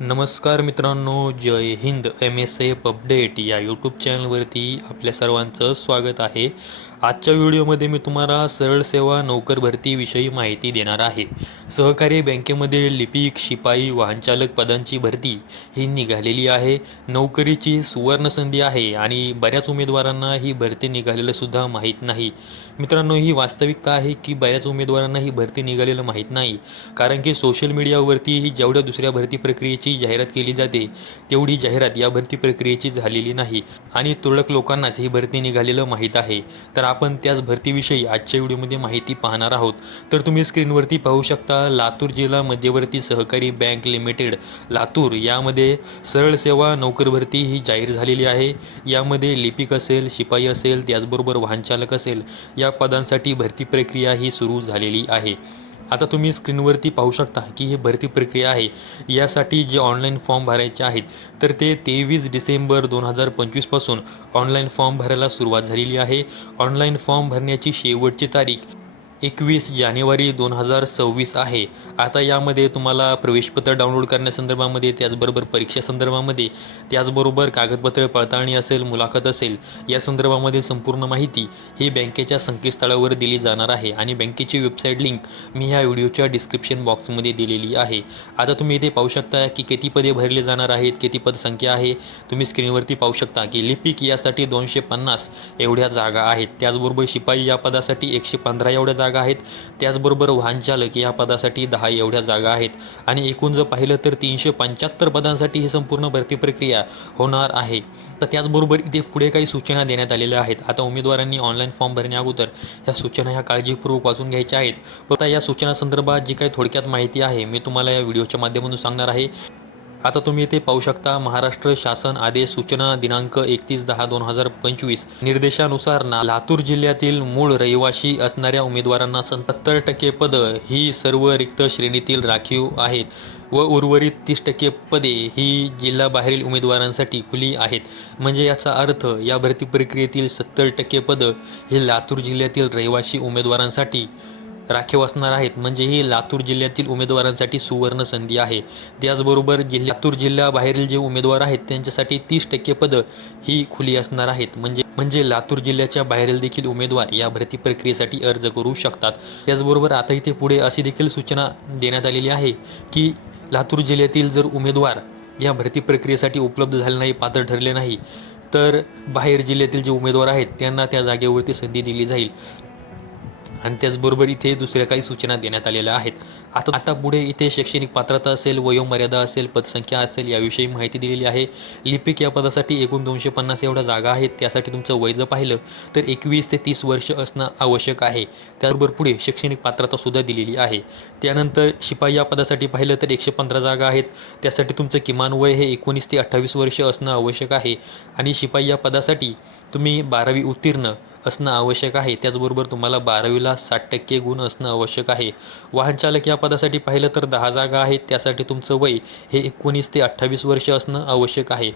नमस्कार मित्रांनो, जय Hind. MSF update या यूट्यूब चॅनलवरती आपल्या सर्वांचं स्वागत आहे. आजच्या व्हिडिओमध्ये मी तुम्हाला सरळ सेवा नोकर भरतीविषयी माहिती देणार आहे. सहकारी बँकेमध्ये लिपिक, शिपाई, वाहनचालक पदांची भरती ही निघालेली आहे. नोकरीची सुवर्ण संधी आहे आणि बऱ्याच उमेदवारांना ही भरती निघालेलं सुद्धा माहीत नाही. मित्रांनो, ही वास्तविकता आहे की बऱ्याच उमेदवारांना ही भरती निघालेलं माहीत नाही. कारण की सोशल मीडियावरती ही जेवढ्या दुसऱ्या भरती प्रक्रियेची जाहिरात केली जाते तेवढी जाहिरात या भरती प्रक्रियेची झालेली नाही आणि तुरळक लोकांनाच ही भरती निघालेलं माहीत आहे. तर आपण त्याच भरतीविषयी आजच्या व्हिडिओमध्ये माहिती पाहणार आहोत. तर तुम्ही स्क्रीनवरती पाहू शकता, लातूर जिल्हा मध्यवर्ती सहकारी बँक लिमिटेड लातूर यामध्ये सरळ सेवा नोकर भरती ही जाहीर झालेली आहे. यामध्ये लिपिक असेल, शिपाई असेल, त्याचबरोबर वाहनचालक असेल, या पदांसाठी भरती प्रक्रिया ही सुरू झालेली आहे. आता तुम्ही स्क्रीनवरती पाहू शकता की ही भरती प्रक्रिया आहे. यासाठी जे ऑनलाईन फॉर्म भरायचे आहेत तर ते 23 डिसेंबर 2025 पासून ऑनलाईन फॉर्म भरायला सुरुवात झालेली आहे. ऑनलाईन फॉर्म भरण्याची शेवटची तारीख 21 जानेवारी 2026 आहे. आता यामध्ये तुम्हाला प्रवेशपत्र डाउनलोड करण्यासंदर्भामध्ये, त्याचबरोबर परीक्षा संदर्भामध्ये, त्याचबरोबर कागदपत्र पडताळणी असेल, मुलाखत असेल, या संदर्भामध्ये संपूर्ण माहिती ही बँकेच्या संकेतस्थळावर दिली जाणार आहे आणि बँकेची वेबसाईट लिंक मी ह्या व्हिडिओच्या डिस्क्रिप्शन बॉक्समध्ये दिलेली आहे. आता तुम्ही इथे पाहू शकता की किती पदे भरले जाणार आहेत, किती पदसंख्या आहे. तुम्ही स्क्रीनवरती पाहू शकता की लिपिक यासाठी 250 एवढ्या जागा आहेत. त्याचबरोबर शिपाई या पदासाठी 115 एवढ्या जागा आहेत. त्याचबरोबर वाहनचालक या पदासाठी 10 एवढ्या जागा आहेत आणि एकूण जर पाहिलं तर 375 पदांसाठी ही संपूर्ण भरती प्रक्रिया होणार आहे. तर त्याचबरोबर इथे पुढे काही सूचना देण्यात आलेल्या आहेत. आता उमेदवारांनी ऑनलाईन फॉर्म भरण्या अगोदर ह्या सूचना ह्या काळजीपूर्वक वाचून घ्यायच्या आहेत. आता या सूचना संदर्भात जी काही थोडक्यात माहिती आहे मी तुम्हाला या व्हिडिओच्या माध्यमातून सांगणार आहे. आता तुम्ही इथे पाहू शकता, महाराष्ट्र शासन आदेश सूचना दिनांक 31/10/2025 निर्देशानुसार लातूर जिल्ह्यातील मूळ रहिवासी असणाऱ्या उमेदवारांना 70% पदं ही सर्व रिक्त श्रेणीतील राखीव आहेत व उर्वरित 30% पदे ही जिल्ह्याबाहेरील उमेदवारांसाठी खुली आहेत. म्हणजे याचा अर्थ या भरती प्रक्रियेतील 70% पदं ही लातूर जिल्ह्यातील रहिवासी उमेदवारांसाठी राखीव असणार आहेत. म्हणजे ही लातूर जिल्ह्यातील उमेदवारांसाठी सुवर्ण संधी आहे. त्याचबरोबर लातूर जिल्ह्याबाहेरील जे उमेदवार आहेत त्यांच्यासाठी 30% पदं ही खुली असणार आहेत. म्हणजे लातूर जिल्ह्याच्या बाहेरील देखील उमेदवार या भरती प्रक्रियेसाठी अर्ज करू शकतात. त्याचबरोबर आता इथे पुढे अशी देखील सूचना देण्यात आलेली आहे की लातूर जिल्ह्यातील जर उमेदवार या भरती प्रक्रियेसाठी उपलब्ध झाले नाही, पात्र ठरले नाही, तर बाहेर जिल्ह्यातील जे उमेदवार आहेत त्यांना त्या जागेवरती संधी दिली जाईल. आणि त्याचबरोबर इथे दुसऱ्या काही सूचना देण्यात आलेल्या आहेत. आता पुढे इथे शैक्षणिक पात्रता असेल, वयोमर्यादा असेल, पदसंख्या असेल याविषयी माहिती दिलेली आहे. लिपिक या पदासाठी एकूण 250 एवढ्या जागा आहेत. त्यासाठी तुमचं वय जर पाहिलं तर 21 ते 30 वर्ष असणं आवश्यक आहे. त्याचबरोबर पुढे शैक्षणिक पात्रतासुद्धा दिलेली आहे. त्यानंतर शिपाई या पदासाठी पाहिलं तर 115 जागा आहेत. त्यासाठी तुमचं किमान वय हे 19 ते 28 वर्ष असणं आवश्यक आहे आणि शिपाई या पदासाठी तुम्ही 12वी उत्तीर्ण असणं आवश्यक आहे. त्याचबरोबर तुम्हाला 12वीला 60% गुण असणं आवश्यक आहे. वाहनचालक या पदासाठी पाहिलं तर 10 जागा आहेत. त्यासाठी तुमचं वय हे 19 ते 28 वर्ष असणं आवश्यक आहे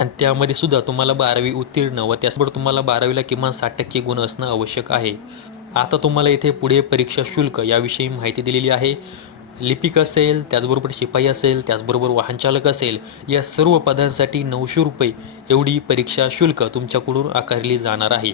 आणि त्यामध्ये सुद्धा तुम्हाला 12वी उत्तीर्ण व त्याचबरोबर तुम्हाला 12वीला किमान 60% गुण असणं आवश्यक आहे. आता तुम्हाला इथे पुढे परीक्षा शुल्क याविषयी माहिती दिलेली आहे. लिपिक असेल, त्याचबरोबर शिपाई असेल, त्याचबरोबर वाहनचालक असेल, या सर्व पदांसाठी 900 रुपये एवढी परीक्षा शुल्क तुमच्याकडून आकारली जाणार आहे.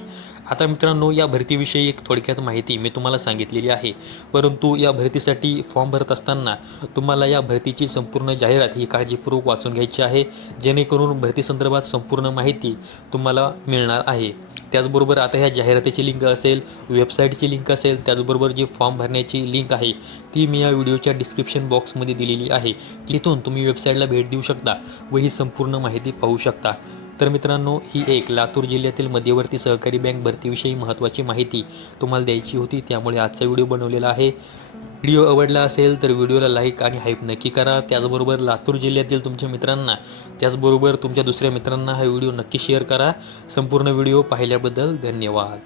आता मित्रांनो, या भरतीविषयी एक थोडक्यात माहिती मी तुम्हाला सांगितलेली आहे. परंतु या भरतीसाठी फॉर्म भरत असताना तुम्हाला या भरतीची संपूर्ण जाहिरात ही काळजीपूर्वक वाचून घ्यायची आहे, जेणेकरून भरती संदर्भात संपूर्ण माहिती तुम्हाला मिळणार आहे. त्याचबरोबर आता ह्या जाहिरातीची लिंक असेल, वेबसाईटची लिंक असेल, त्याचबरोबर जी फॉर्म भरण्याची लिंक आहे ती मी या व्हिडिओच्या डिस्क्रिप्शन बॉक्समध्ये दिलेली आहे. तिथून तुम्ही वेबसाईटला भेट देऊ शकता व ही संपूर्ण माहिती पाहू शकता. तर मित्रांनो, ही एक लातूर जिल्ह्यातील मध्यवर्ती सहकारी बँक भरतीविषयी महत्त्वाची माहिती तुम्हाला द्यायची होती, त्यामुळे आजचा व्हिडिओ बनवलेला आहे. व्हिडिओ आवडला असेल तर व्हिडिओला लाईक आणि हाईप नक्की करा. त्याचबरोबर लातूर जिल्ह्यातील तुमच्या मित्रांना, त्याचबरोबर तुमच्या दुसऱ्या मित्रांना हा व्हिडिओ नक्की शेअर करा. संपूर्ण व्हिडिओ पाहिल्याबद्दल धन्यवाद.